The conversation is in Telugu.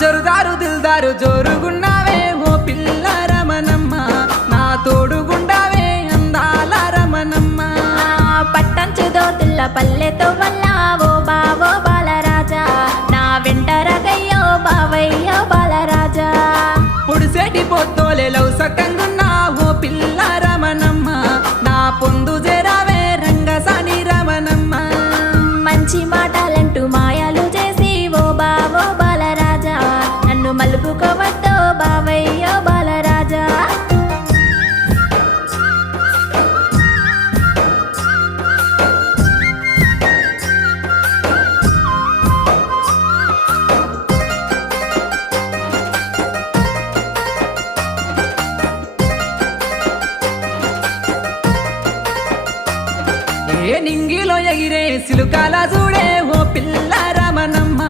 జరుదారు దిల్దారు జోరుగున్నావే ఓ పిల్ల రమణమ్మ, నా తోడుగుండావే అందాల రమణమ్మ. పట్టంచు దోతుల్ల పల్లెతో వల్ల ఓ బావో బాలరాజా, నా వెంట రగయ్యో బావయ్యో బాలరాజా. పొడిసేటి పొత్తోలే లవ్ సక్కంగున్నా ఓ పిల్ల రమణమ్మ, నా పొందు జరావే రంగసాని రమణమ్మ. మంచి మాటలంటూ మాయాలు చేసి ఓ బావో బాలరాజా, నన్ను మలుపుకోవద్దో బావయ్యో బాలరాజా. ఏ నింగిలో ఎగిరే సిలుకాల చూడ